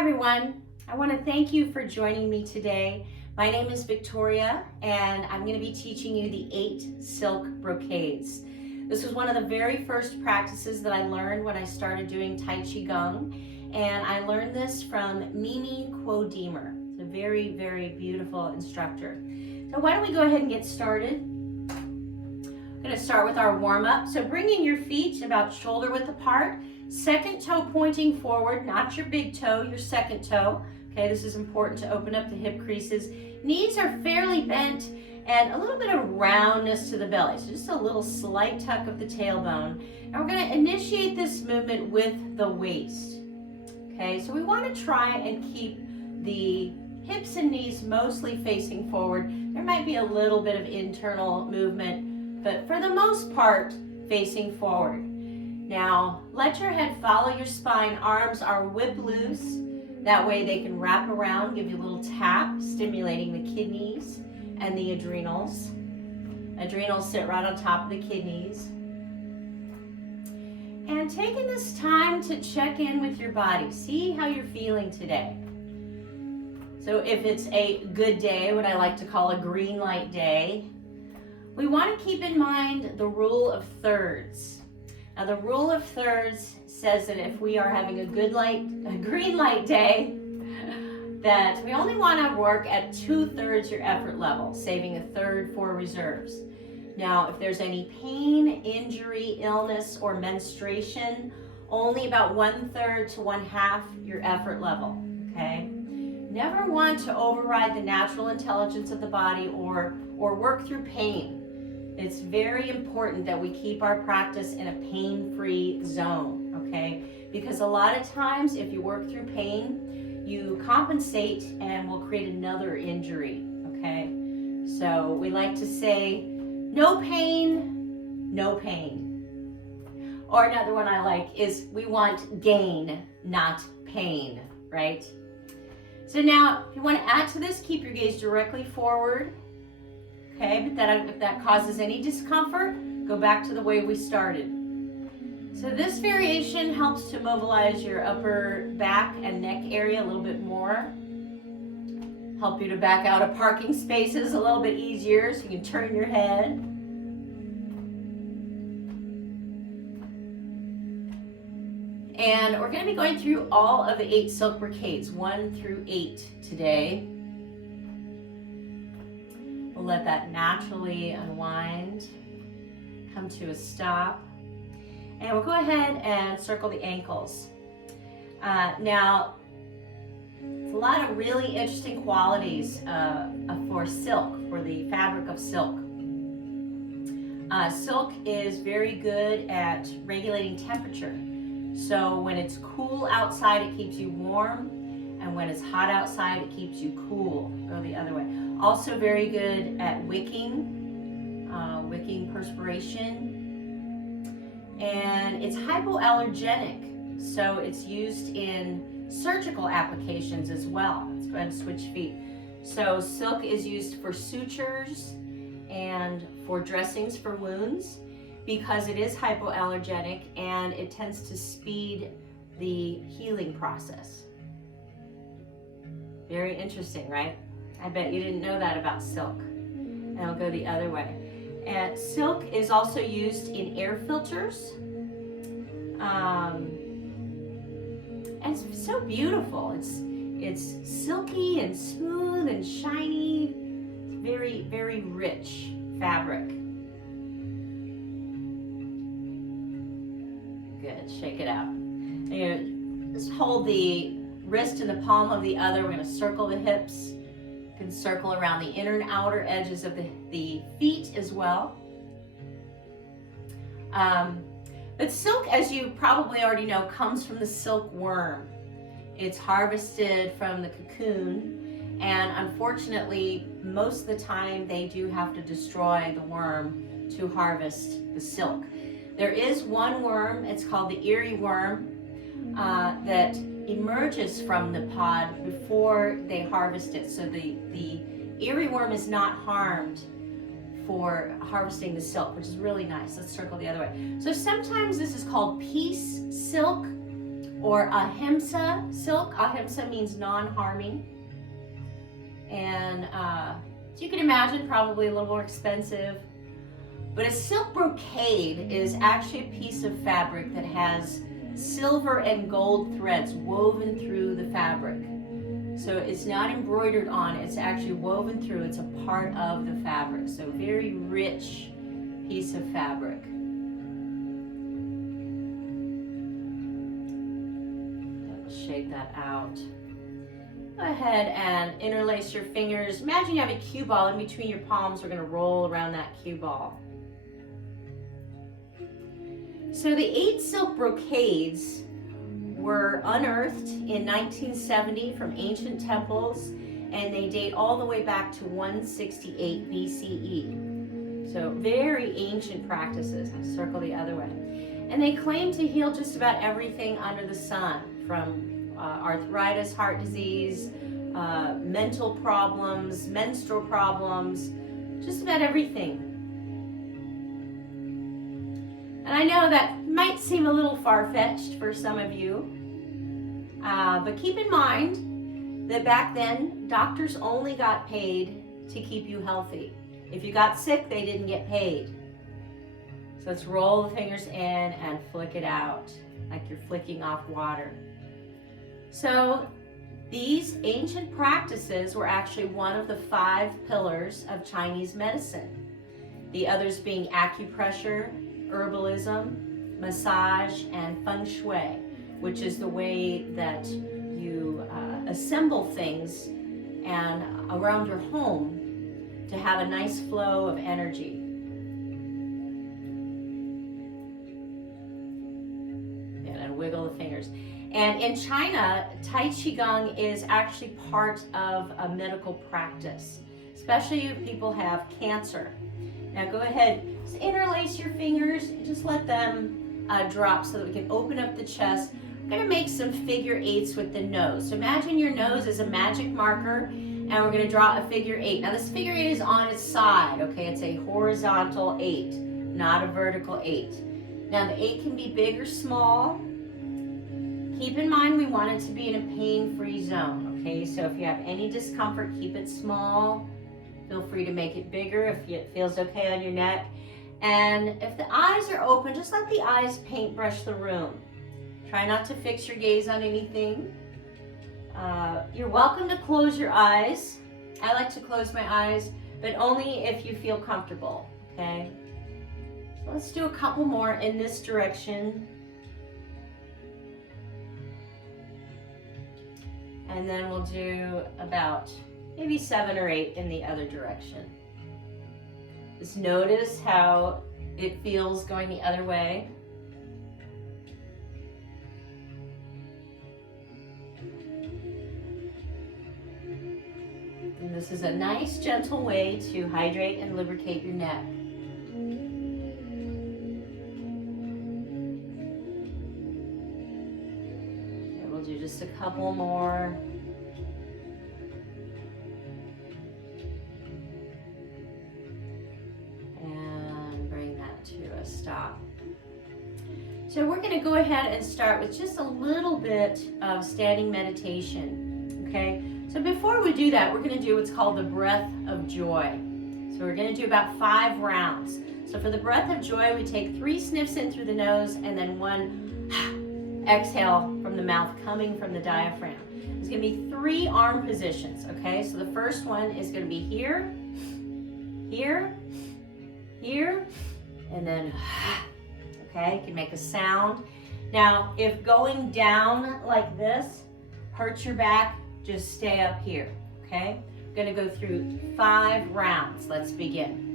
everyone. I want to thank you for joining me today. My name is Victoria and I'm going to be teaching you the 8 silk brocades. This was one of the very first practices that I learned when I started doing Tai Chi Gong, and I learned this from Mimi Quo Deemer. It's a very, very beautiful instructor. So why don't we go ahead and get started. I'm going to start with our warm-up. So bringing your feet about shoulder width apart, second toe pointing forward, not your big toe, your second toe. Okay, this is important to open up the hip creases. Knees are fairly bent and a little bit of roundness to the belly. So just a little slight tuck of the tailbone. And we're going to initiate this movement with the waist. Okay, so we want to try and keep the hips and knees mostly facing forward. There might be a little bit of internal movement, but for the most part, facing forward. Now, let your head follow your spine. Arms are whip loose. That way they can wrap around, give you a little tap, stimulating the kidneys and the adrenals. Adrenals sit right on top of the kidneys. And taking this time to check in with your body. See how you're feeling today. So if it's a good day, what I like to call a green light day, we want to keep in mind the rule of thirds. Now the rule of thirds says that if we are having a green light day, that we only want to work at 2/3 your effort level, saving 1/3 for reserves. Now, if there's any pain, injury, illness, or menstruation, only about 1/3 to 1/2 your effort level, okay? Never want to override the natural intelligence of the body or work through pain. It's very important that we keep our practice in a pain-free zone, okay? Because a lot of times, if you work through pain, you compensate and will create another injury, okay? So we like to say, no pain, no pain. Or another one I like is, we want gain, not pain, right? So now, if you want to add to this, keep your gaze directly forward. Okay, but if that causes any discomfort, go back to the way we started. So this variation helps to mobilize your upper back and neck area a little bit more. Help you to back out of parking spaces a little bit easier so you can turn your head. And we're going to be going through all of the 8 silk brocades, 1 through 8 today. We'll let that naturally unwind, come to a stop. And we'll go ahead and circle the ankles. Now, a lot of really interesting qualities for silk, for the fabric of silk. Silk is very good at regulating temperature. So when it's cool outside, it keeps you warm. And when it's hot outside, it keeps you cool. Go the other way. Also very good at wicking perspiration. And it's hypoallergenic, so it's used in surgical applications as well. Let's go ahead and switch feet. So silk is used for sutures and for dressings for wounds because it is hypoallergenic and it tends to speed the healing process. Very interesting, right? I bet you didn't know that about silk. And I'll go the other way. And silk is also used in air filters. And it's so beautiful. It's silky and smooth and shiny. It's very, very rich fabric. Good, shake it out. And just hold the wrist in the palm of the other. We're going to circle the hips. You can circle around the inner and outer edges of the feet as well. But silk, as you probably already know, comes from the silkworm. It's harvested from the cocoon, and unfortunately, most of the time they do have to destroy the worm to harvest the silk. There is one worm, it's called the eerie worm, that emerges from the pod before they harvest it. So the eerie worm is not harmed for harvesting the silk, which is really nice. Let's circle the other way. So sometimes this is called piece silk. or ahimsa silk. Ahimsa means non-harming. And so you can imagine probably a little more expensive. But a silk brocade is actually a piece of fabric that has silver and gold threads woven through the fabric. So it's not embroidered on, it's actually woven through, it's a part of the fabric. So very rich piece of fabric. I'll shake that out. Go ahead and interlace your fingers. Imagine you have a cue ball in between your palms. We're going to roll around that cue ball. So the 8 silk brocades were unearthed in 1970 from ancient temples, and they date all the way back to 168 B.C.E. So very ancient practices. I'll circle the other way. And they claim to heal just about everything under the sun, from arthritis, heart disease, mental problems, menstrual problems, just about everything. And I know that might seem a little far-fetched for some of you, but keep in mind that back then, doctors only got paid to keep you healthy. If you got sick, they didn't get paid. So let's roll the fingers in and flick it out, like you're flicking off water. So these ancient practices were actually one of the 5 pillars of Chinese medicine. The others being acupressure, herbalism, massage, and feng shui, which is the way that you assemble things and around your home to have a nice flow of energy. And wiggle the fingers. And in China, Tai Chi Gong is actually part of a medical practice, especially if people have cancer. Now go ahead, just interlace your fingers, just let them drop so that we can open up the chest. We're gonna make some figure 8s with the nose. So imagine your nose is a magic marker, and we're gonna draw a figure 8. Now this figure 8 is on its side, okay? It's a horizontal 8, not a vertical 8. Now the 8 can be big or small. Keep in mind we want it to be in a pain-free zone, okay? So if you have any discomfort, keep it small. Feel free to make it bigger if it feels okay on your neck. And if the eyes are open, just let the eyes paintbrush the room. Try not to fix your gaze on anything. You're welcome to close your eyes. I like to close my eyes, but only if you feel comfortable, okay? So let's do a couple more in this direction. And then we'll do about maybe 7 or 8 in the other direction. Just notice how it feels going the other way. And this is a nice, gentle way to hydrate and lubricate your neck. And we'll do just a couple more. To a stop. So we're going to go ahead and start with just a little bit of standing meditation, okay? So before we do that, we're going to do what's called the breath of joy. So we're going to do about 5 rounds. So for the breath of joy, we take 3 sniffs in through the nose and then 1 exhale from the mouth coming from the diaphragm. There's going to be 3 arm positions, okay? So the first one is going to be here, here, here, and then, okay, you can make a sound. Now, if going down like this hurts your back, just stay up here, okay? We're gonna go through 5 rounds. Let's begin.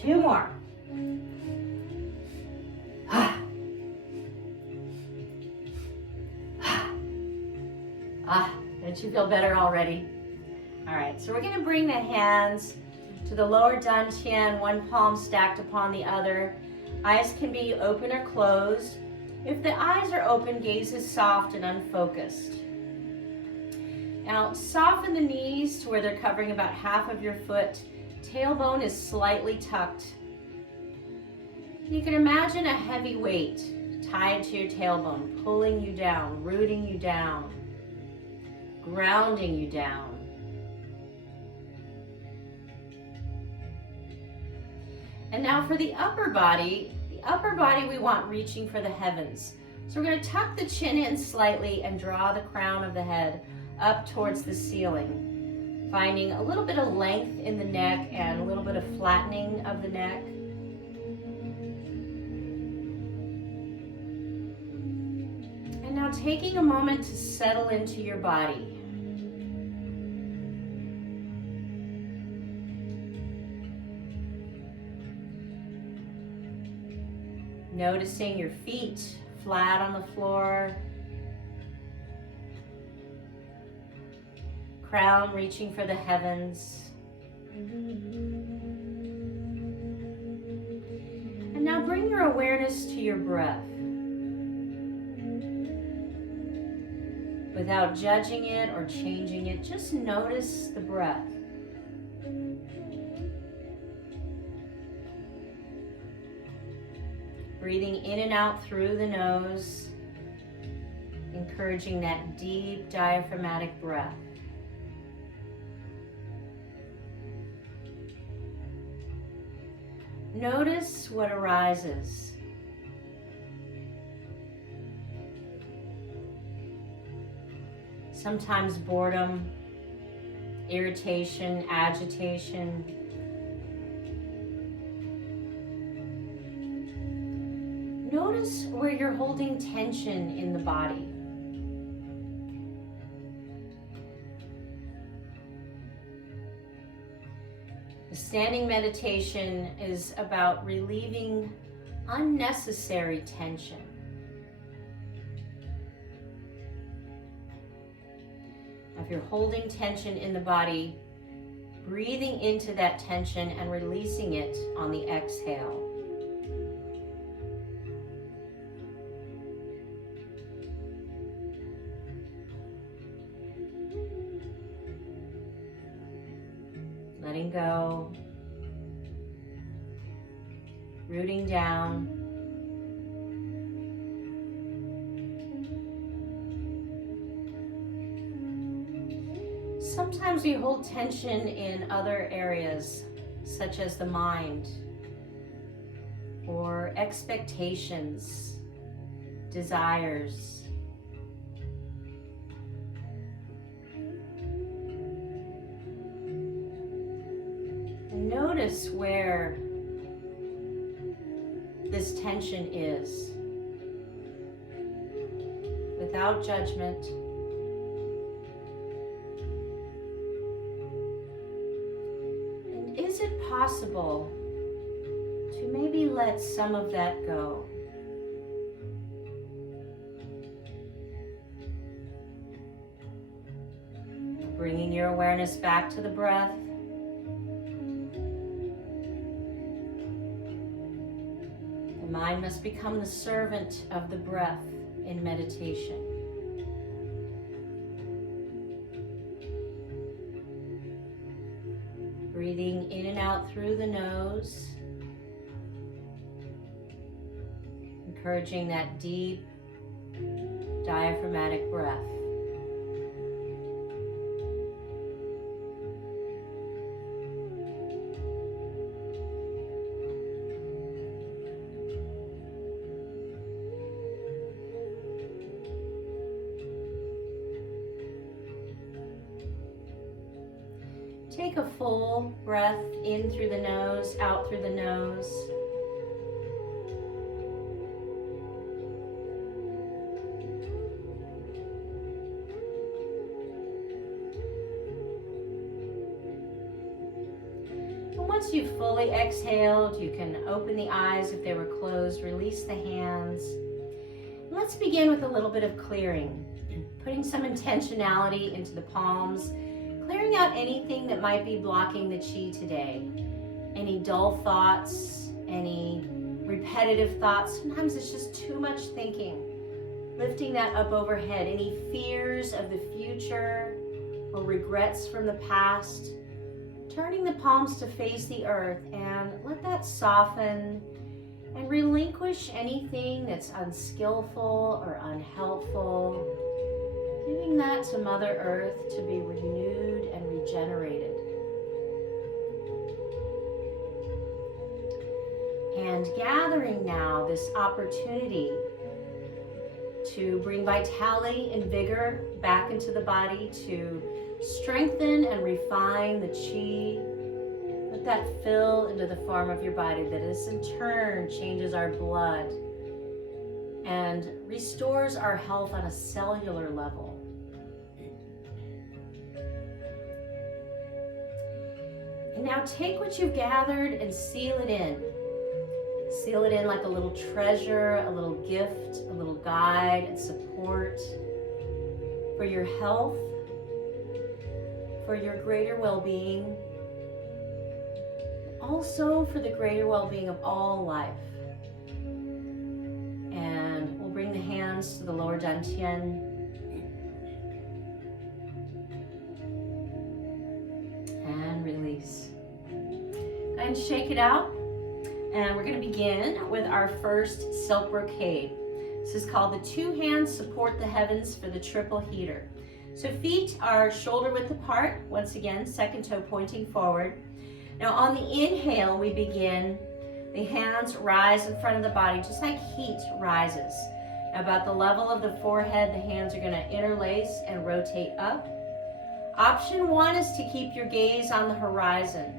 2 more. Don't you feel better already? All right, so we're going to bring the hands to the lower dantian, one palm stacked upon the other. Eyes can be open or closed. If the eyes are open, gaze is soft and unfocused. Now soften the knees to where they're covering about half of your foot. Tailbone is slightly tucked. You can imagine a heavy weight tied to your tailbone, pulling you down, rooting you down, grounding you down. And now for the upper body we want reaching for the heavens. So we're going to tuck the chin in slightly and draw the crown of the head up towards the ceiling, finding a little bit of length in the neck and a little bit of flattening of the neck. And now taking a moment to settle into your body. Noticing your feet flat on the floor, crown reaching for the heavens. And now bring your awareness to your breath. Without judging it or changing it, just notice the breath. Breathing in and out through the nose, encouraging that deep diaphragmatic breath. Notice what arises. Sometimes boredom, irritation, agitation. Notice where you're holding tension in the body. The standing meditation is about relieving unnecessary tension. Now, if you're holding tension in the body, breathing into that tension and releasing it on the exhale. Letting go, rooting down. Sometimes we hold tension in other areas, such as the mind, or expectations, desires. Notice where this tension is, without judgment. And is it possible to maybe let some of that go? Bringing your awareness back to the breath. The mind must become the servant of the breath in meditation. Breathing in and out through the nose, encouraging that deep diaphragmatic breath. Take a full breath in through the nose, out through the nose. And once you've fully exhaled, you can open the eyes if they were closed, release the hands. Let's begin with a little bit of clearing, putting some intentionality into the palms. Clearing out anything that might be blocking the chi today. Any dull thoughts, any repetitive thoughts. Sometimes it's just too much thinking. Lifting that up overhead. Any fears of the future or regrets from the past, turning the palms to face the earth, and let that soften and relinquish anything that's unskillful or unhelpful, giving that to Mother Earth to be renewed and regenerated. And gathering now this opportunity to bring vitality and vigor back into the body, to strengthen and refine the chi. Let that fill into the form of your body, that this in turn changes our blood and restores our health on a cellular level. And now take what you've gathered and seal it in. Seal it in like a little treasure, a little gift, a little guide and support for your health, for your greater well-being, also for the greater well-being of all life. And we'll bring the hands to the lower dantian. And release. And shake it out. And we're going to begin with our first Silk Brocade. This is called the Two Hands Support the Heavens for the Triple Heater. So feet are shoulder width apart. Once again, second toe pointing forward. Now on the inhale, we begin. The hands rise in front of the body, just like heat rises. About the level of the forehead, the hands are going to interlace and rotate up. Option one is to keep your gaze on the horizon.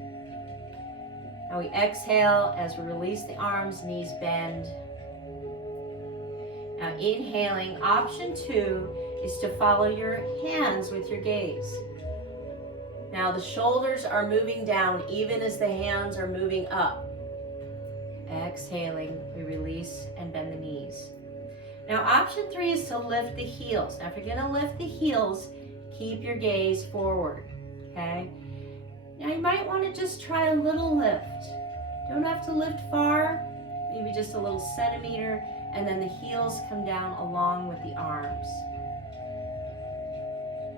Now we exhale as we release the arms, knees bend. Now inhaling, option two is to follow your hands with your gaze. Now the shoulders are moving down even as the hands are moving up. Exhaling, we release and bend the knees. Now option three is to lift the heels. Now if you're going to lift the heels, keep your gaze forward, okay? Now you might want to just try a little lift. Don't have to lift far, maybe just a little centimeter, and then the heels come down along with the arms.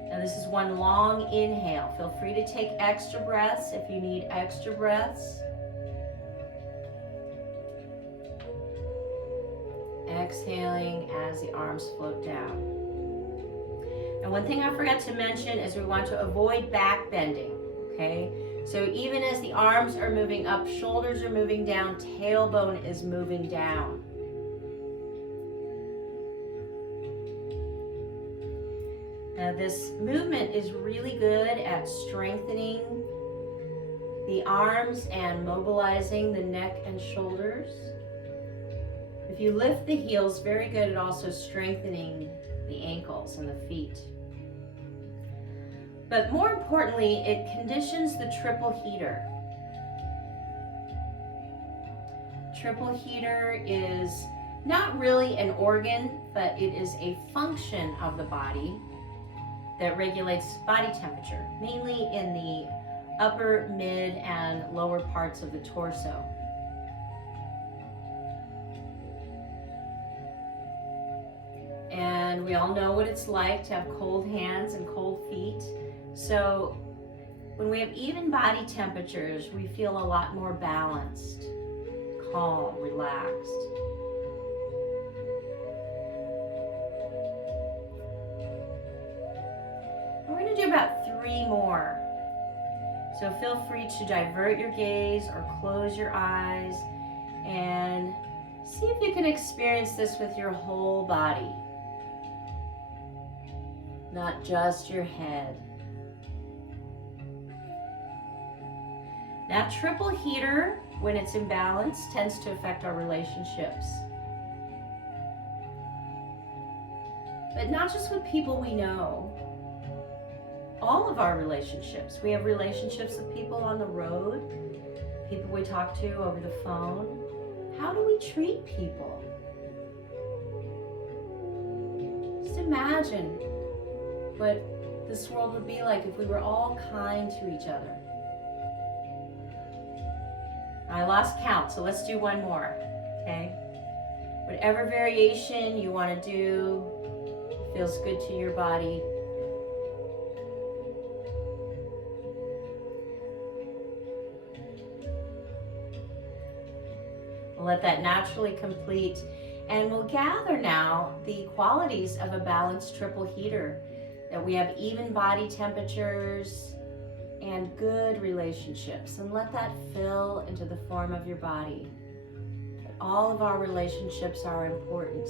Now this is one long inhale. Feel free to take extra breaths if you need extra breaths. Exhaling as the arms float down. And one thing I forgot to mention is we want to avoid back bending, okay? So even as the arms are moving up, shoulders are moving down, tailbone is moving down. Now this movement is really good at strengthening the arms and mobilizing the neck and shoulders. If you lift the heels, very good at also strengthening the ankles and the feet. But more importantly, it conditions the triple heater. Triple heater is not really an organ, but it is a function of the body that regulates body temperature, mainly in the upper, mid, and lower parts of the torso. And we all know what it's like to have cold hands and cold feet. So when we have even body temperatures, we feel a lot more balanced, calm, relaxed. We're going to do about 3 more. So feel free to divert your gaze or close your eyes and see if you can experience this with your whole body, not just your head. Now, triple heater, when it's imbalanced, tends to affect our relationships. But not just with people we know. All of our relationships. We have relationships with people on the road, people we talk to over the phone. How do we treat people? Just imagine what this world would be like if we were all kind to each other. I lost count, so let's do one more, okay? Whatever variation you want to do, feels good to your body. We'll let that naturally complete, and we'll gather now the qualities of a balanced triple heater, that we have even body temperatures and good relationships, and let that fill into the form of your body. That all of our relationships are important,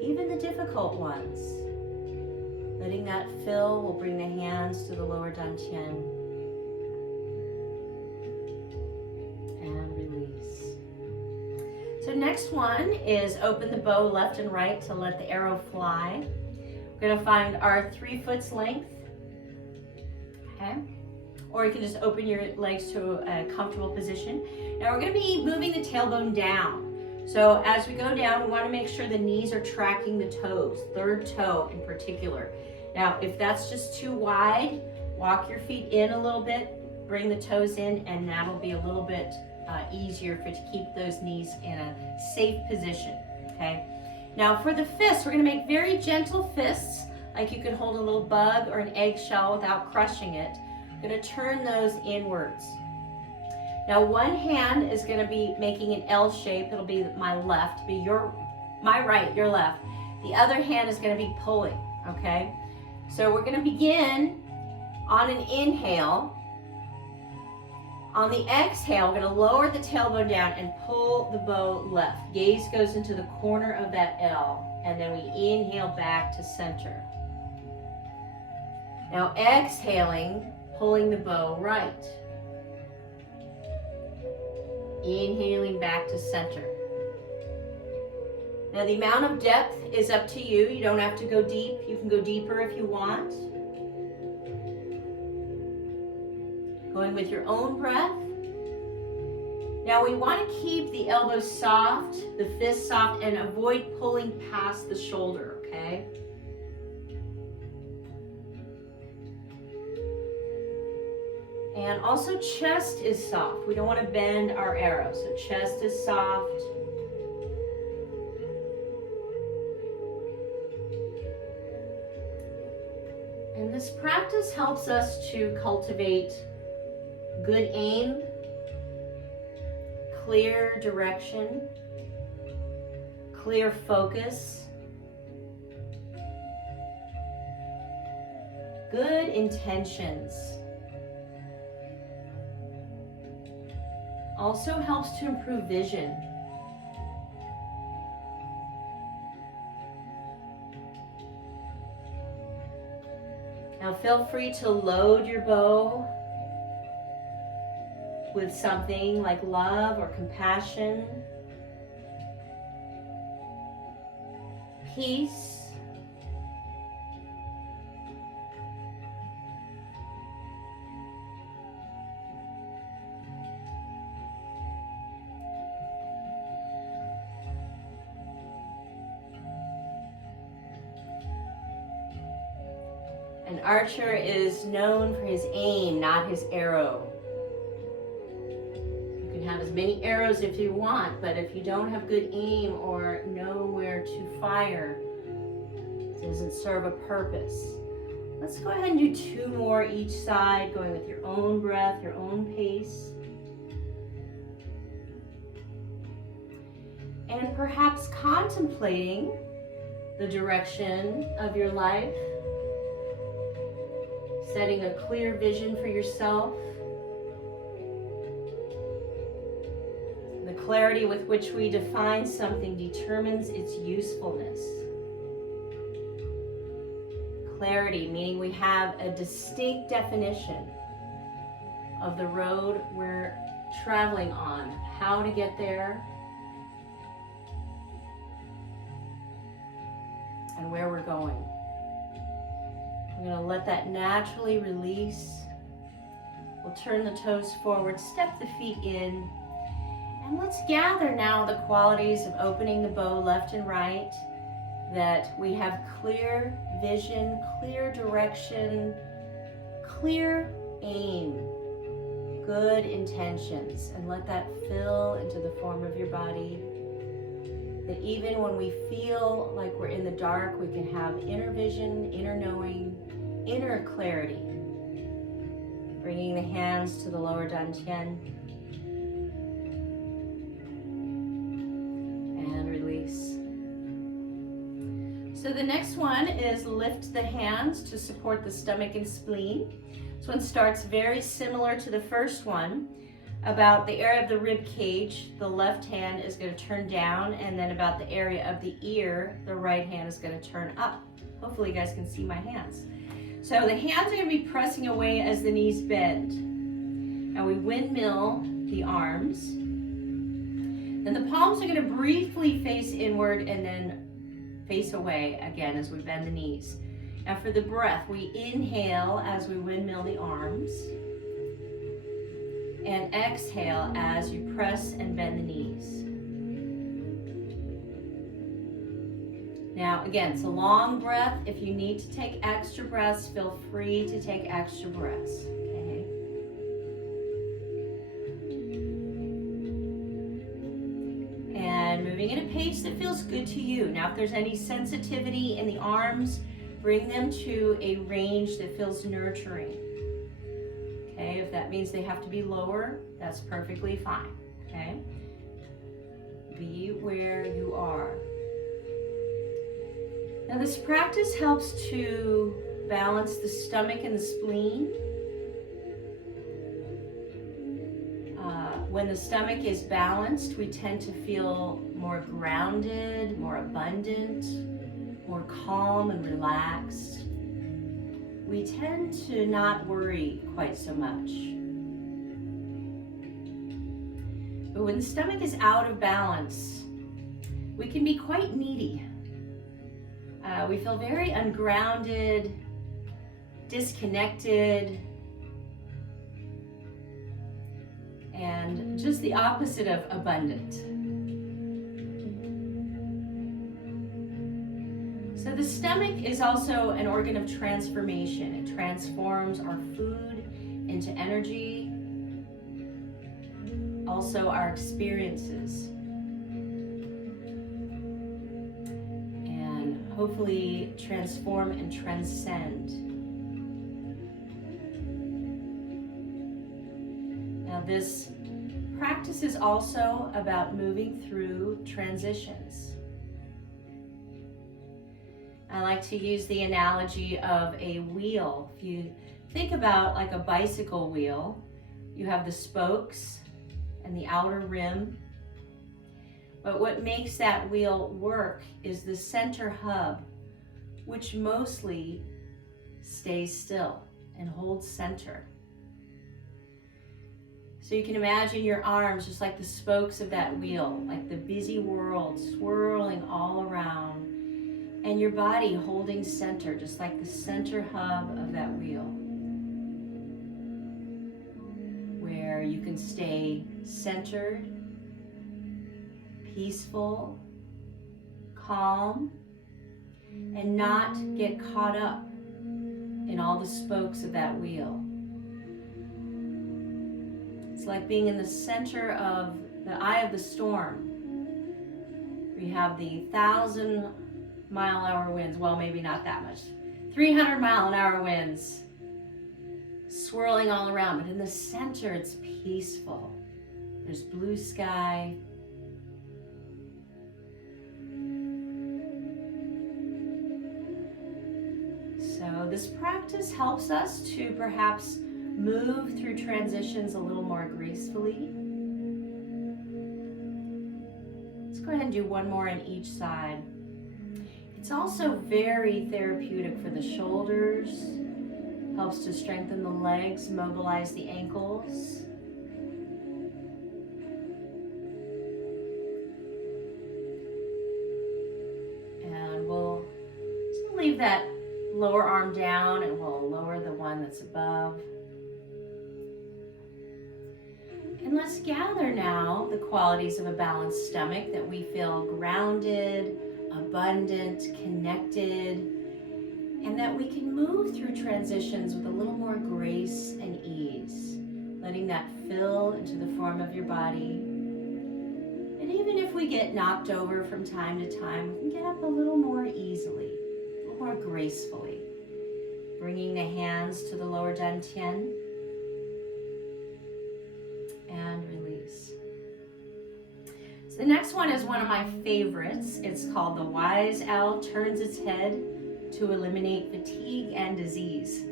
even the difficult ones. Letting that fill, we'll bring the hands to the lower dantian and release. So next one is open the bow left and right to let the arrow fly. We're going to find our 3 foot length. Okay. Or you can just open your legs to a comfortable position. Now we're going to be moving the tailbone down. So as we go down, we want to make sure the knees are tracking the toes, third toe in particular. Now, if that's just too wide, walk your feet in a little bit, bring the toes in, and that'll be a little bit easier to keep those knees in a safe position, okay? Now for the fists, we're going to make very gentle fists, like you can hold a little bug or an eggshell without crushing it. I'm going to turn those inwards. Now one hand is going to be making an L shape. It'll be my left, my right, your left. The other hand is going to be pulling, okay? So we're going to begin on an inhale. On the exhale, we're going to lower the tailbone down and pull the bow left. Gaze goes into the corner of that L, and then we inhale back to center. Now exhaling, pulling the bow right. Inhaling back to center. Now the amount of depth is up to you. You don't have to go deep. You can go deeper if you want. Going with your own breath. Now we want to keep the elbows soft, the fists soft, and avoid pulling past the shoulder, okay? And also chest is soft. We don't want to bend our arrow, so chest is soft. And this practice helps us to cultivate good aim, clear direction, clear focus, good intentions. Also helps to improve vision. Now feel free to load your bow with something like love or compassion, peace, An archer is known for his aim, not his arrow. You can have as many arrows if you want, but if you don't have good aim or know where to fire, it doesn't serve a purpose. Let's go ahead and do 2 more each side, going with your own breath, your own pace. And perhaps contemplating the direction of your life, setting a clear vision for yourself. The clarity with which we define something determines its usefulness. Clarity, meaning we have a distinct definition of the road we're traveling on, how to get there, and where we're going. We're going to let that naturally release. We'll turn the toes forward, step the feet in, and let's gather now the qualities of opening the bow left and right, that we have clear vision, clear direction, clear aim, good intentions, and let that fill into the form of your body. That even when we feel like we're in the dark, we can have inner vision, inner knowing, inner clarity. Bringing the hands to the lower dantian. release. So the next one is lift the hands to support the stomach and spleen. This one starts very similar to the first one. About the area of the rib cage, the left hand is going to turn down, and then about the area of the ear, the right hand is going to turn up. Hopefully you guys can see my hands. So the hands are going to be pressing away as the knees bend. And we windmill the arms. Then the palms are going to briefly face inward and then face away again as we bend the knees. And for the breath, we inhale as we windmill the arms. And exhale as you press and bend the knees. Now, again, it's a long breath. If you need to take extra breaths, feel free to take extra breaths, okay? And moving at a pace that feels good to you. Now, if there's any sensitivity in the arms, bring them to a range that feels nurturing. Okay, if that means they have to be lower, that's perfectly fine, okay? Be where you are. Now this practice helps to balance the stomach and the spleen. When the stomach is balanced, we tend to feel more grounded, more abundant, more calm and relaxed. We tend to not worry quite so much. But when the stomach is out of balance, we can be quite needy. We feel very ungrounded, disconnected, and just the opposite of abundant. So the stomach is also an organ of transformation. It transforms our food into energy, also our experiences, and hopefully transform and transcend. Now this practice is also about moving through transitions. I like to use the analogy of a wheel. If you think about like a bicycle wheel, you have the spokes and the outer rim. But what makes that wheel work is the center hub, which mostly stays still and holds center. So you can imagine your arms just like the spokes of that wheel, like the busy world swirling all around, and your body holding center, just like the center hub of that wheel, where you can stay centered, peaceful, calm, and not get caught up in all the spokes of that wheel. It's like being in the center of the eye of the storm. We have the 1,000-mile-an-hour winds, well, maybe not that much, 300-mile-an-hour winds swirling all around, but in the center it's peaceful. There's blue sky. So this practice helps us to perhaps move through transitions a little more gracefully. Let's go ahead and do one more on each side. It's also very therapeutic for the shoulders, helps to strengthen the legs, mobilize the ankles. And we'll just leave that lower arm down and we'll lower the one that's above. And let's gather now the qualities of a balanced stomach, that we feel grounded, abundant, connected, and that we can move through transitions with a little more grace and ease, letting that fill into the form of your body. And even if we get knocked over from time to time, we can get up a little more easily, a little more gracefully, bringing the hands to the lower dantian. And release. So the next one is one of my favorites. It's called the Wise Owl Turns Its Head to Eliminate Fatigue and Disease.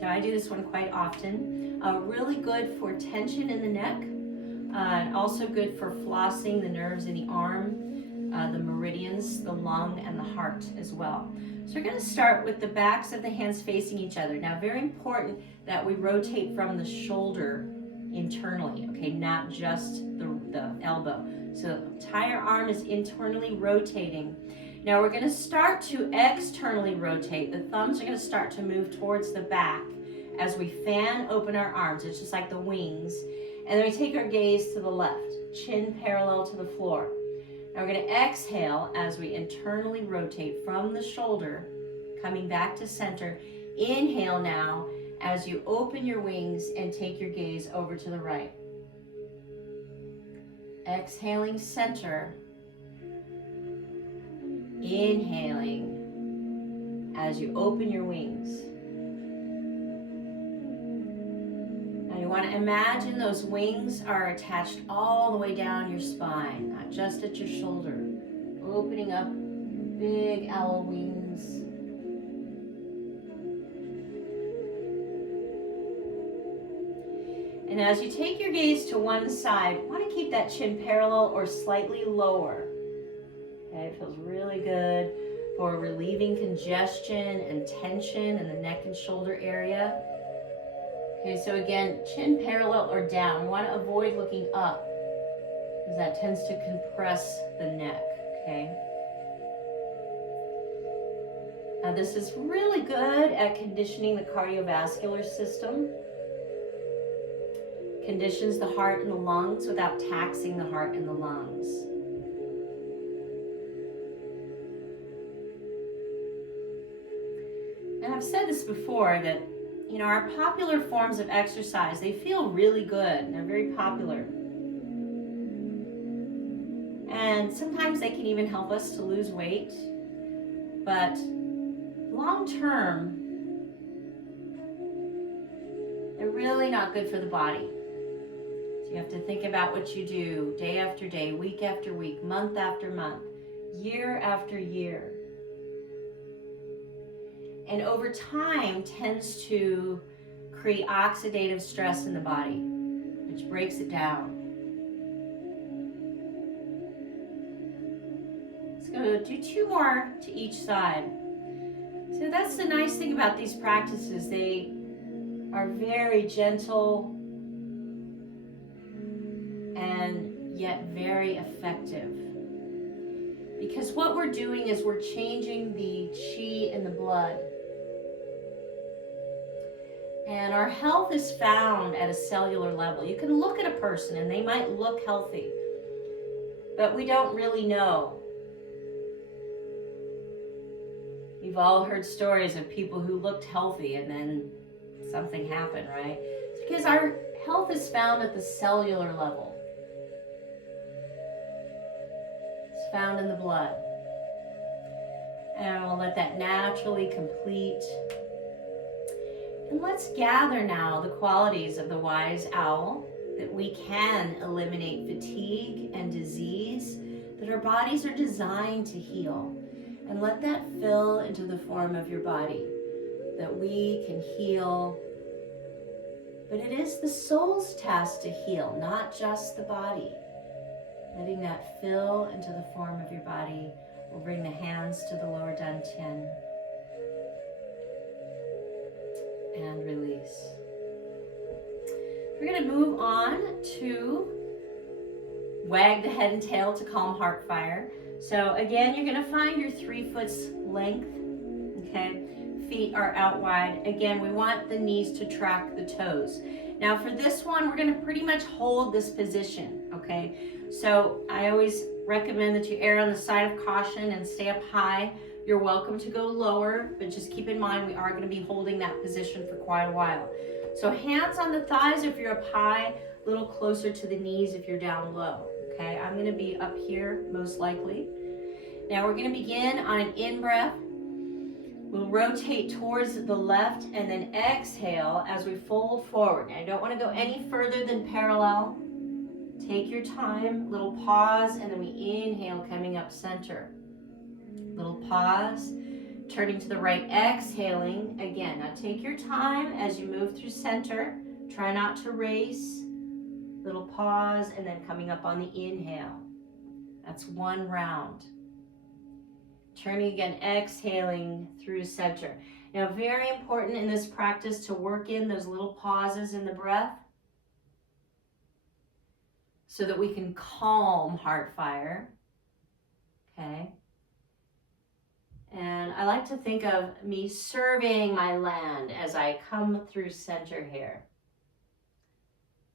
So I do this one quite often. Really good for tension in the neck, and also good for flossing the nerves in the arm, the meridians, the lung, and the heart as well. So we're going to start with the backs of the hands facing each other. Now, very important that we rotate from the shoulder internally, okay, not just the elbow. So the entire arm is internally rotating. Now we're going to start to externally rotate. The thumbs are going to start to move towards the back as we fan open our arms. It's just like the wings. And then we take our gaze to the left, chin parallel to the floor. Now we're going to exhale as we internally rotate from the shoulder, coming back to center. Inhale now as you open your wings and take your gaze over to the right. Exhaling center. Inhaling as you open your wings. Now you want to imagine those wings are attached all the way down your spine, not just at your shoulder. Opening up big owl wings. And as you take your gaze to one side, you want to keep that chin parallel or slightly lower. Okay, it feels really good for relieving congestion and tension in the neck and shoulder area. Okay, so again, chin parallel or down. We want to avoid looking up because that tends to compress the neck, okay? Now this is really good at conditioning the cardiovascular system. Conditions the heart and the lungs without taxing the heart and the lungs. And I've said this before that, you know, our popular forms of exercise, they feel really good and they're very popular. And sometimes they can even help us to lose weight. But long term, they're really not good for the body. So you have to think about what you do day after day, week after week, month after month, year after year. And over time tends to create oxidative stress in the body, which breaks it down. Let's go do 2 more to each side. So that's the nice thing about these practices. They are very gentle and yet very effective. Because what we're doing is we're changing the chi in the blood. And our health is found at a cellular level. You can look at a person and they might look healthy, but we don't really know. You've all heard stories of people who looked healthy and then something happened, right? It's because our health is found at the cellular level. It's found in the blood. And we'll let that naturally complete. And let's gather now the qualities of the wise owl, that we can eliminate fatigue and disease, that our bodies are designed to heal. And let that fill into the form of your body, that we can heal. But it is the soul's task to heal, not just the body. Letting that fill into the form of your body. We'll bring the hands to the lower dantian. And release. We're going to move on to wag the head and tail to calm heart fire. So again, you're going to find your 3 foot length, okay? Feet are out wide. Again, we want the knees to track the toes. Now for this one, we're going to pretty much hold this position, okay? So I always recommend that you err on the side of caution and stay up high. You're welcome to go lower, but just keep in mind we are going to be holding that position for quite a while. So hands on the thighs if you're up high, a little closer to the knees if you're down low. Okay, I'm going to be up here most likely. Now we're going to begin on an in-breath. We'll rotate towards the left and then exhale as we fold forward. Now, I don't want to go any further than parallel Take your time, little pause, and then we inhale, coming up center. Little pause, turning to the right, exhaling again. Now take your time as you move through center. Try not to race. Little pause, and then coming up on the inhale. That's one round. Turning again, exhaling through center. Now, very important in this practice to work in those little pauses in the breath so that we can calm heart fire. Okay. And I like to think of me serving my land as I come through center here.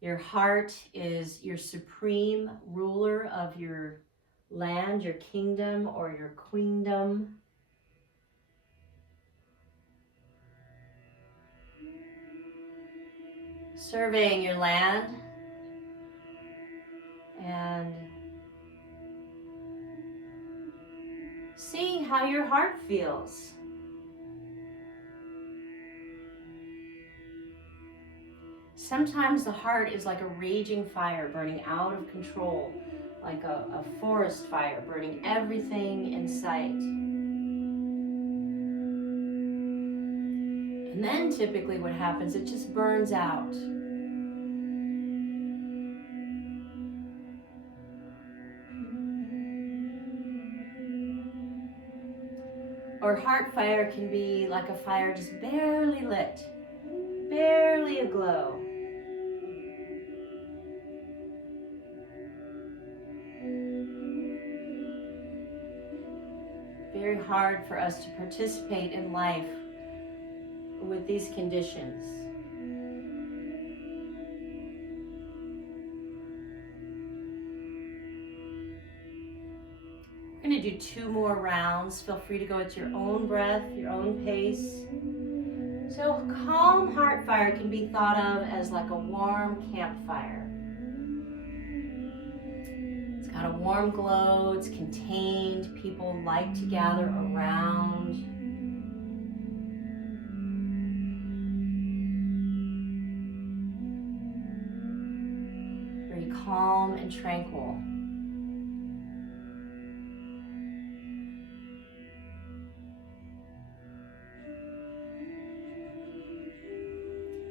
Your heart is your supreme ruler of your land, your kingdom, or your queendom. Surveying your land and seeing how your heart feels. Sometimes the heart is like a raging fire burning out of control, like a forest fire burning everything in sight. And then typically what happens, it just burns out. Or heart fire can be like a fire just barely lit, barely aglow. Very hard for us to participate in life with these conditions. We're going to do 2 more rounds. Feel free to go at your own breath, your own pace. So calm heart fire can be thought of as like a warm campfire. It's got a warm glow, it's contained, people like to gather around. Very calm and tranquil.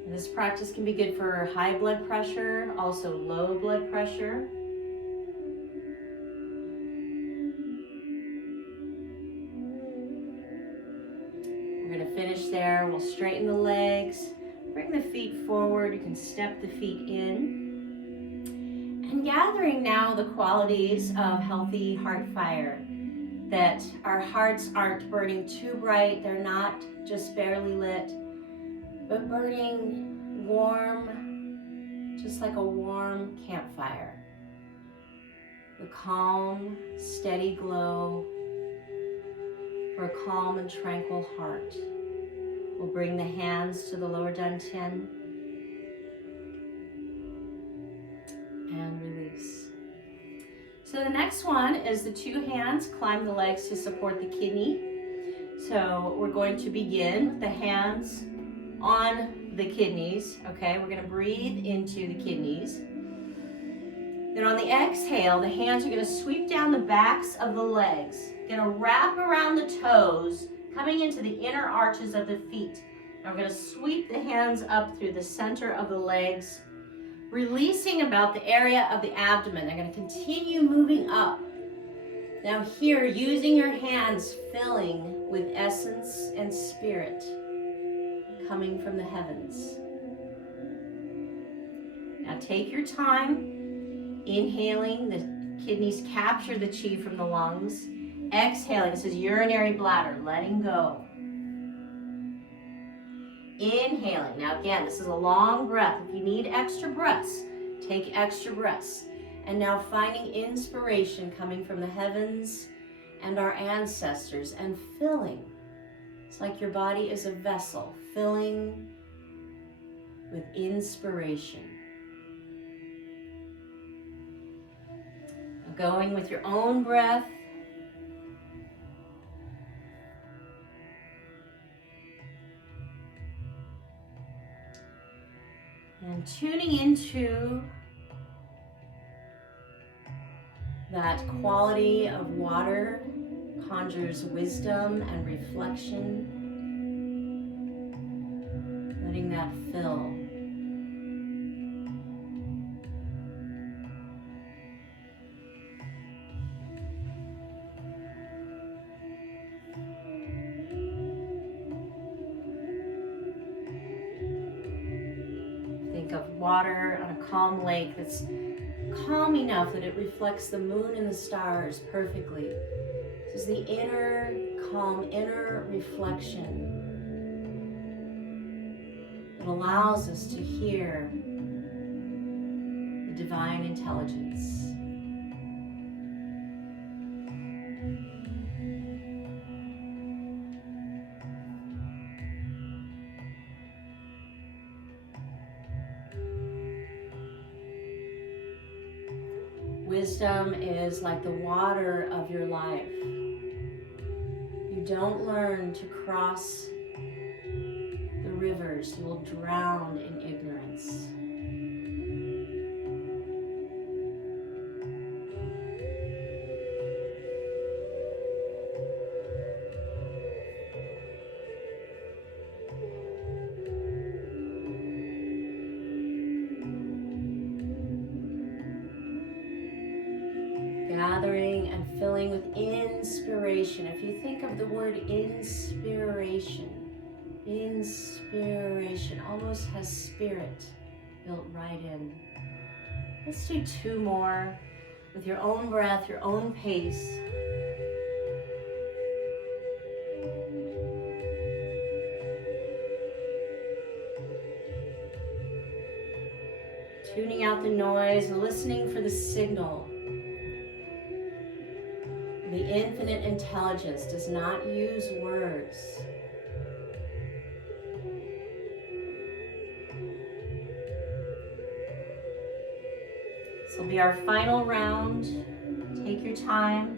This practice can be good for high blood pressure, also low blood pressure. We're going to finish there. We'll straighten the legs, bring the feet forward. You can step the feet in. And gathering now the qualities of healthy heart fire, that our hearts aren't burning too bright, they're not just barely lit, but burning warm, just like a warm campfire. The calm, steady glow for a calm and tranquil heart. We'll bring the hands to the lower dantian and release. So the next one is the 2 hands, climb the legs to support the kidney. So we're going to begin with the hands on the kidneys, okay? We're going to breathe into the kidneys. Then on the exhale, the hands are going to sweep down the backs of the legs. Going to wrap around the toes, coming into the inner arches of the feet. Now we're going to sweep the hands up through the center of the legs, releasing about the area of the abdomen. They're going to continue moving up. Now here, using your hands, filling with essence and spirit, coming from the heavens. Now take your time, inhaling, the kidneys capture the chi from the lungs. Exhaling, this is urinary bladder, letting go. Inhaling, now again, this is a long breath. If you need extra breaths, take extra breaths. And now finding inspiration coming from the heavens and our ancestors and filling. It's like your body is a vessel, filling with inspiration. Going with your own breath. And tuning into That quality of water conjures wisdom and reflection, letting that fill. Think of water on a calm lake that's calm enough that it reflects the moon and the stars perfectly. This is the inner calm, inner reflection. It allows us to hear the divine intelligence. Wisdom is like the water of your life. You don't learn to cross the rivers, you will drown in ignorance. Gathering and filling with inspiration. If you think of the word inspiration, inspiration almost has spirit built right in. Let's do 2 more with your own breath, your own pace. Tuning out the noise and listening for the signal. The infinite intelligence does not use words. This will be our final round. Take your time.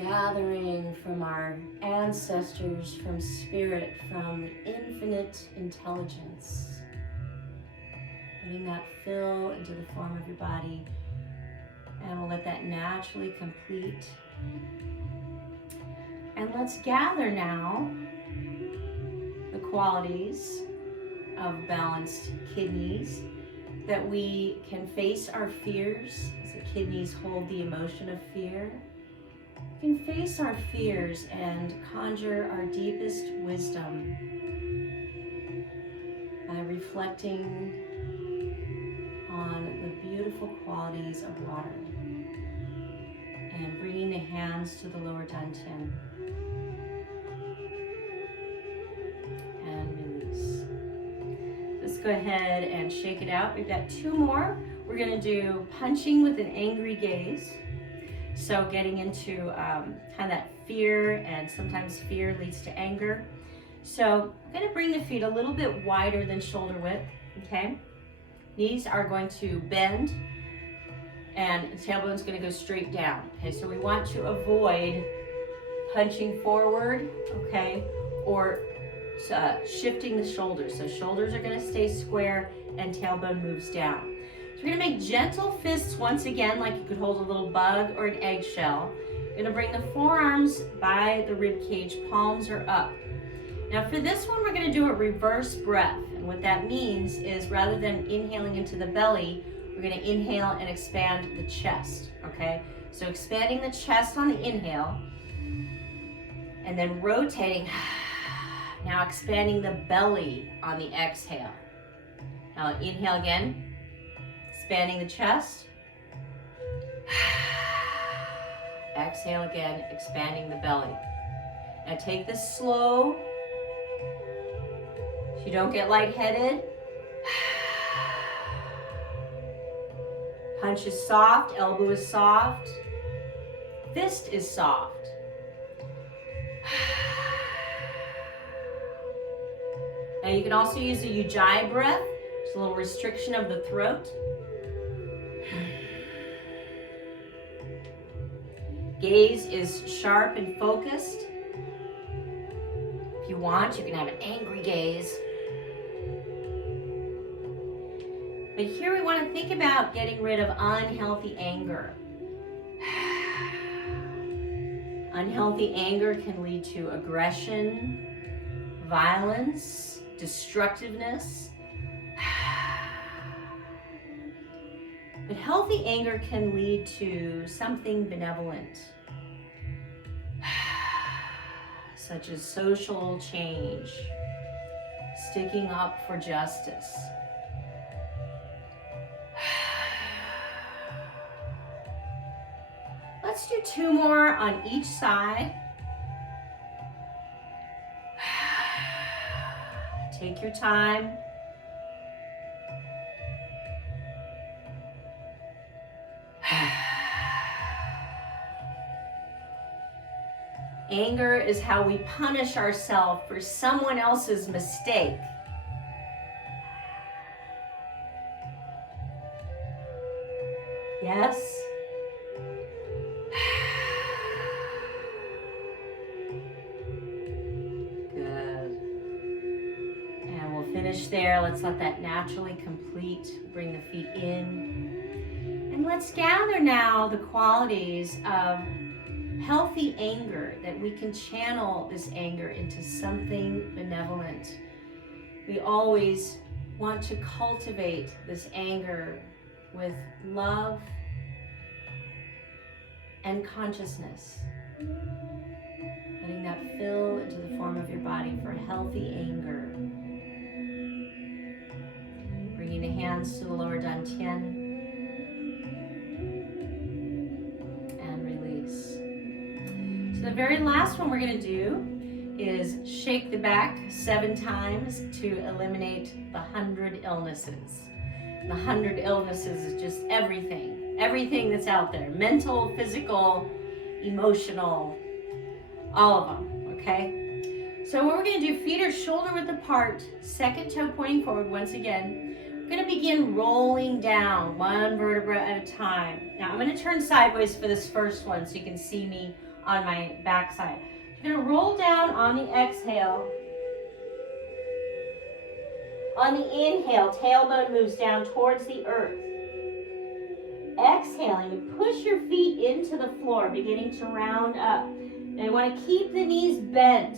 Gathering from our ancestors, from spirit, from infinite intelligence. Letting that fill into the form of your body. And we'll let that naturally complete. And let's gather now the qualities of balanced kidneys, that we can face our fears, as the kidneys hold the emotion of fear. We can face our fears and conjure our deepest wisdom by reflecting on the beautiful qualities of water and bringing the hands to the lower dantian and release. Let's go ahead and shake it out. We've got 2 more. We're going to do punching with an angry gaze. So getting into kind of that fear, and sometimes fear leads to anger. So I'm going to bring the feet a little bit wider than shoulder width, okay? Knees are going to bend, and the tailbone's going to go straight down, okay? So we want to avoid punching forward, okay, or shifting the shoulders. So shoulders are going to stay square and tailbone moves down. So we're going to make gentle fists once again, like you could hold a little bug or an eggshell. You're going to bring the forearms by the rib cage, palms are up. Now for this one, we're going to do a reverse breath. And what that means is, rather than inhaling into the belly, we're going to inhale and expand the chest, okay? So expanding the chest on the inhale, and then rotating. Now expanding the belly on the exhale. Now inhale again. Expanding the chest. Exhale again, expanding the belly. Now take this slow. So you don't get lightheaded. Punch is soft, elbow is soft. Fist is soft. Now you can also use a ujjayi breath. It's a little restriction of the throat. Gaze is sharp and focused. If want, you can have an angry gaze. But here we want to think about getting rid of unhealthy anger. Unhealthy anger can lead to aggression, violence, destructiveness. But healthy anger can lead to something benevolent, such as social change, sticking up for justice. Let's do 2 more on each side. Take your time. Anger is how we punish ourselves for someone else's mistake. Yes? Good. And we'll finish there. Let's let that naturally complete. Bring the feet in. And let's gather now the qualities of healthy anger, that we can channel this anger into something benevolent. We always want to cultivate this anger with love and consciousness, letting that fill into the form of your body for healthy anger. Bringing the hands to the lower dantian. The very last one we're going to do is shake the back 7 times to eliminate the 100 illnesses. The 100 illnesses is just everything that's out there, mental, physical, emotional, all of them, okay? So what we're going to do, feet are shoulder width apart, second toe pointing forward once again. We're going to begin rolling down 1 vertebra at a time. Now I'm going to turn sideways for this first one so you can see me on my backside. You're going to roll down on the exhale. On the inhale, tailbone moves down towards the earth. Exhaling, you push your feet into the floor, beginning to round up. Now you want to keep the knees bent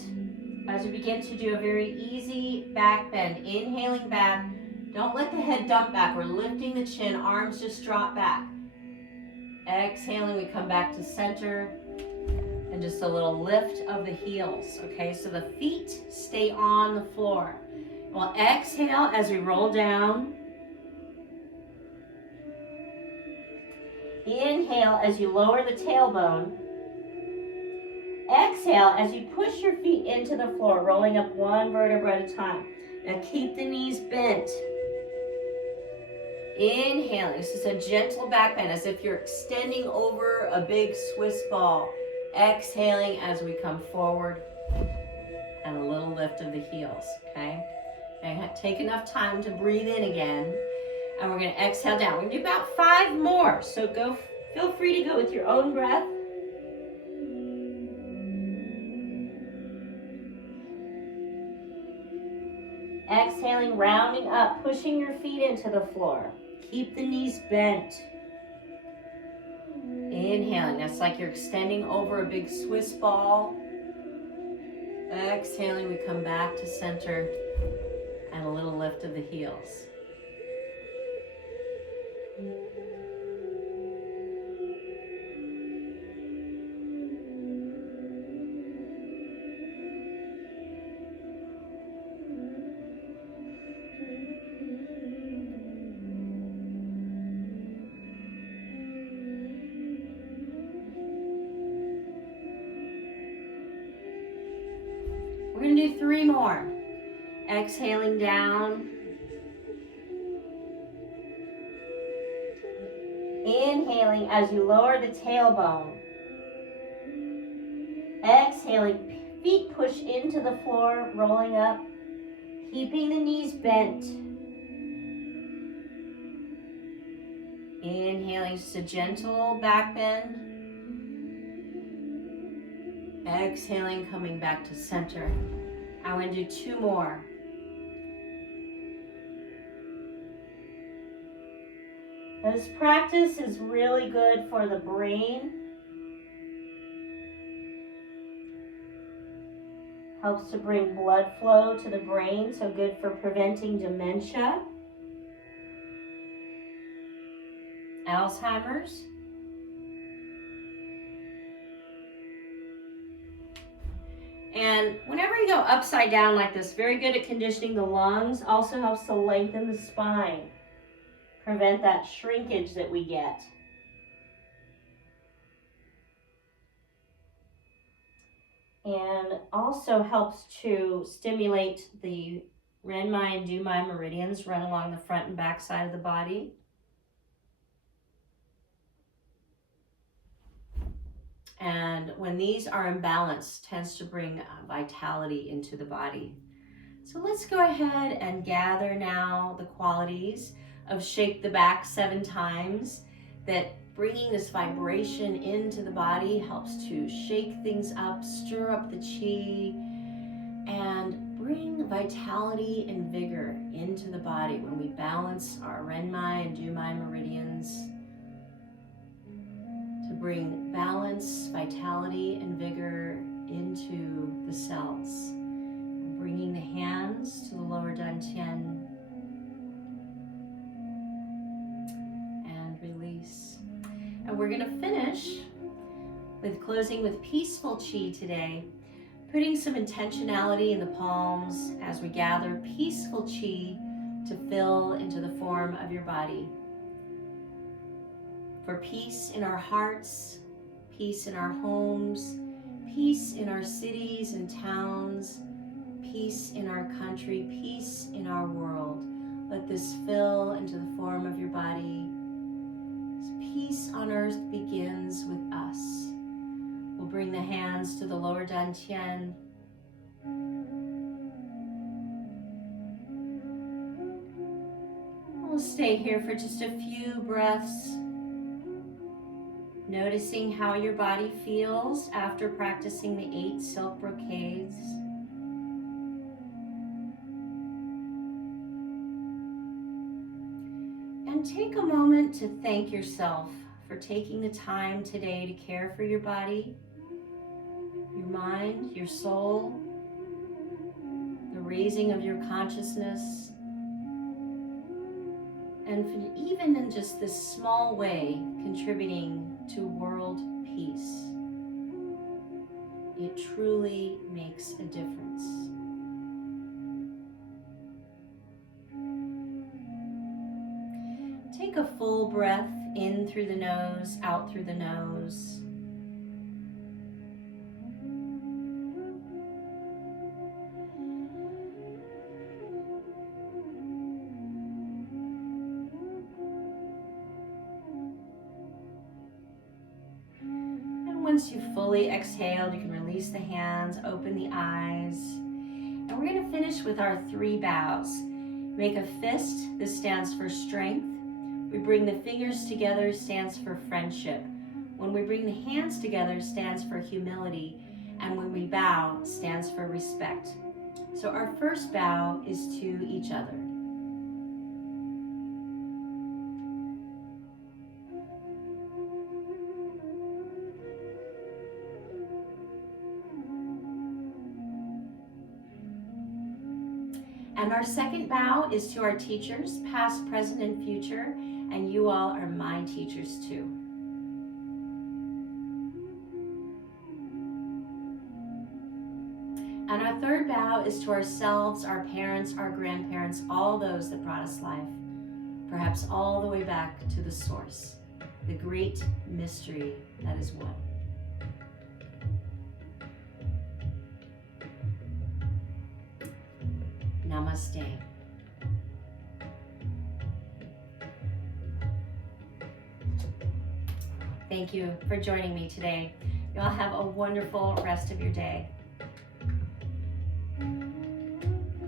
as we begin to do a very easy back bend. Inhaling back. Don't let the head dump back. We're lifting the chin, arms just drop back. Exhaling, we come back to center. And just a little lift of the heels, okay? So the feet stay on the floor. We'll exhale as we roll down. Inhale as you lower the tailbone. Exhale as you push your feet into the floor, rolling up 1 vertebra at a time. Now keep the knees bent. Inhaling, this is a gentle back bend, as if you're extending over a big Swiss ball. Exhaling as we come forward, and a little lift of the heels, okay? And take enough time to breathe in again, and we're going to exhale down. We're going to do about 5 more, so feel free to go with your own breath. Exhaling, rounding up, pushing your feet into the floor. Keep the knees bent. Inhaling, that's like you're extending over a big Swiss ball. Exhaling, we come back to center, and a little lift of the heels. We're going to do 3 more. Exhaling down. Inhaling as you lower the tailbone. Exhaling, feet push into the floor, rolling up. Keeping the knees bent. Inhaling, just a gentle back bend. Exhaling, coming back to center, I want to do 2 more. This practice is really good for the brain. Helps to bring blood flow to the brain, so good for preventing dementia, Alzheimer's. And whenever you go upside down like this, very good at conditioning the lungs, also helps to lengthen the spine, prevent that shrinkage that we get. And also helps to stimulate the Renmai and Dumai meridians run along the front and back side of the body. And when these are imbalanced, tends to bring vitality into the body. So let's go ahead and gather now the qualities of shake the back 7 times, that bringing this vibration into the body helps to shake things up, stir up the chi, and bring vitality and vigor into the body when we balance our Renmai and Dumai meridians, to bring balance, vitality, and vigor into the cells. Bringing the hands to the lower dantian and release. And we're going to finish with closing with peaceful chi today, putting some intentionality in the palms as we gather peaceful chi to fill into the form of your body. For peace in our hearts, peace in our homes, peace in our cities and towns, peace in our country, peace in our world. Let this fill into the form of your body. Peace on earth begins with us. We'll bring the hands to the lower dantian. We'll stay here for just a few breaths, noticing how your body feels after practicing the 8 silk brocades. And take a moment to thank yourself for taking the time today to care for your body, your mind, your soul, the raising of your consciousness, and for even in just this small way, contributing to world peace. It truly makes a difference. Take a full breath in through the nose, out through the nose. And once you've fully exhaled, you can release the hands, open the eyes. And we're going to finish with our 3 bows. Make a fist. This stands for strength. We bring the fingers together, stands for friendship. When we bring the hands together, stands for humility. And when we bow, stands for respect. So our first bow is to each other. And our second bow is to our teachers, past, present, and future, and you all are my teachers too. And our third bow is to ourselves, our parents, our grandparents, all those that brought us life, perhaps all the way back to the source, the great mystery that is one. Namaste. Thank you for joining me today. You all have a wonderful rest of your day.